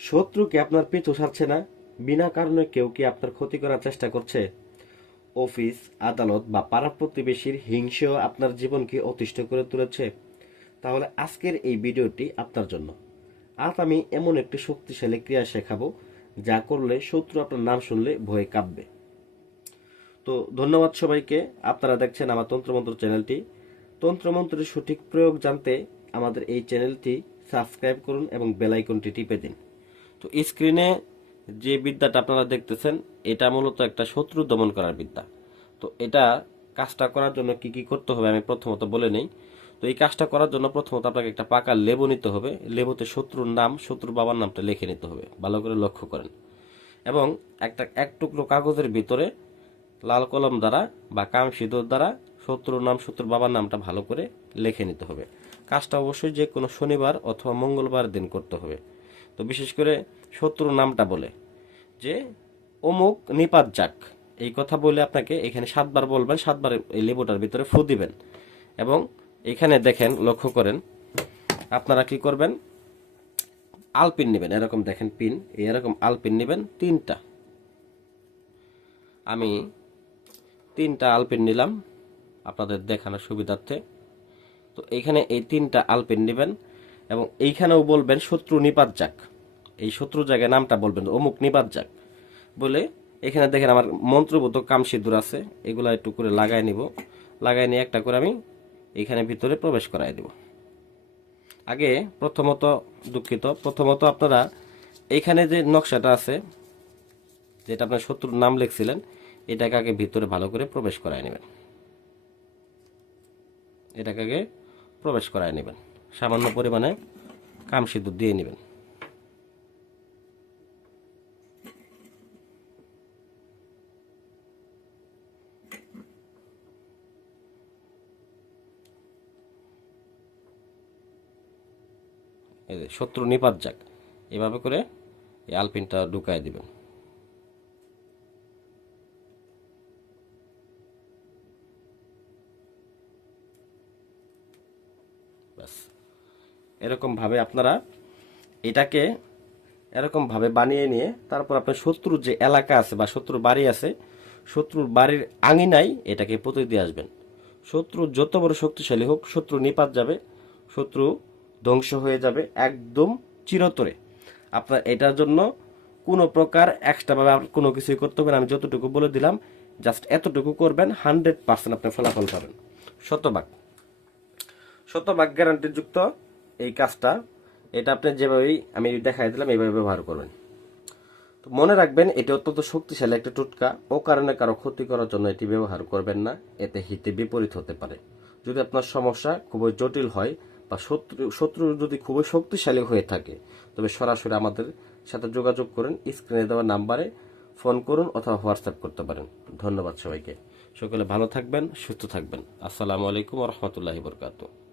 শত্রু কি আপনার পিছু ছাড়ছে না? বিনা কারণে কেউ কি আপনার ক্ষতি করার চেষ্টা করছে? অফিস, আদালত বা পাড়া প্রতিবেশীর হিংসেও আপনার জীবনকে অতিষ্ঠ করে তুলেছে? তাহলে আজকের এই ভিডিওটি আপনার জন্য। আজ আমি এমন একটি শক্তিশালী ক্রিয়া শেখাবো যা করলে শত্রু আপনার নাম শুনলে ভয়ে কাঁপবে। তো ধন্যবাদ সবাইকে। আপনারা দেখছেন আমার তন্ত্রমন্ত্র চ্যানেলটি। তন্ত্রমন্ত্রের সঠিক প্রয়োগ জানতে আমাদের এই চ্যানেলটি সাবস্ক্রাইব করুন এবং বেল আইকনটি টিপে দিন। তো স্ক্রিনে যে বিদ্যাটা আপনারা দেখতেছেন, এটা মূলত একটা শত্রু দমন করার বিদ্যা। তো এটা কাজটা করার জন্য কি কি করতে হবে আমি প্রথমত বলে নেই। তো এই কাজটা করার জন্য প্রথমত আপনাকে একটা পাকা লেবু নিতে হবে। লেবুতে শত্রুর নাম, শত্রুর বাবার নামটা লিখে নিতে হবে, ভালো করে লক্ষ্য করেন। এবং এক টুকরো কাগজের ভিতরে লাল কলম দ্বারা বা কাম সিঁদুর দ্বারা শত্রুর নাম, শত্রুর বাবার নামটা ভালো করে লিখে নিতে হবে। কাজটা অবশ্যই যে কোনো শনিবার অথবা মঙ্গলবার দিন করতে হবে। তো বিশেষ করে শত্রুর নামটা বলে যে অমুক নিপাত যাক, এই কথা বলে আপনাকে এখানে 7 বার বলবেন। 7 বার এই লেবুটার ভিতরে ফু দিবেন। এবং এখানে দেখেন, লক্ষ্য করেন, আপনারা কি করবেন, আলপিন নেবেন। এরকম দেখেন পিন, এরকম আলপিন নেবেন 3টা। আমি 3টা আলপিন নিলাম আপনাদের দেখানোর সুবিধার্থে। তো এইখানে এই 3টা আলপিন নেবেন এবং এইখানেও বলবেন শত্রু নিপাত যাক। এই শত্রু জায়গায় নামটা বলবেন অমুক নিপাত যাক বলে। এখানে দেখেন আমার মন্ত্রবোধক কাম সিঁদুর আছে, এগুলা একটু করে লাগাই নিব। লাগাই নিয়ে একটা করে আমি এখানে ভিতরে প্রবেশ করাই দেব। আগে প্রথমত আপনারা এইখানে যে নকশাটা আছে, যেটা আপনার শত্রুর নাম লিখছিলেন, এটাকে আগে ভিতরে ভালো করে প্রবেশ করাই নেবেন। এটাকে আগে প্রবেশ করাই নেবেন। সামান্য পরিমাণে কাম সিঁদুর দিয়ে নেবেন। এই যে শত্রু নিপাত যাক, এভাবে করে এই আলপিনটা ঢুকাই দিবেন। ব্যাস, এরকমভাবে আপনারা এটাকে এরকমভাবে বানিয়ে নিয়ে তারপর আপনার শত্রুর যে এলাকা আছে বা শত্রুর বাড়ি আছে, শত্রুর বাড়ির আঙিনায় এটাকে পুঁতে দিয়ে আসবেন। শত্রু যত বড় শক্তিশালী হোক, শত্রু নিপাত যাবে, শত্রু ধ্বংস হয়ে যাবে একদম চিরতরে। আপনার এটার জন্য কোনো প্রকার এক্সট্রাভাবে কোনো কিছুই করতে হবে না। আমি যতটুকু বলে দিলাম, জাস্ট এতটুকু করবেন, 100% আপনি ফলাফল পাবেন। শতভাগ শতভাগ গ্যারান্টিযুক্ত এই কাজটা। এটা আপনি যেভাবেই আমি দেখাই দিলাম এইভাবে ব্যবহার করবেন। তো মনে রাখবেন, এটি অত্যন্ত শক্তিশালী একটা টোটকা। ও কারণে কারো ক্ষতি করার জন্য এটি ব্যবহার করবেন না, এতে হিতে বিপরীত হতে পারে। যদি আপনার সমস্যা খুবই জটিল হয় বা শত্রু যদি খুবই শক্তিশালী হয়ে থাকে, তবে সরাসরি আমাদের সাথে যোগাযোগ করুন। স্ক্রিনে দেওয়া নাম্বারে ফোন করুন অথবা হোয়াটসঅ্যাপ করতে পারেন। ধন্যবাদ সবাইকে। সকলে ভালো থাকবেন, সুস্থ থাকবেন। আসসালামু আলাইকুম ওয়া রাহমাতুল্লাহি ওয়া বারাকাতুহু।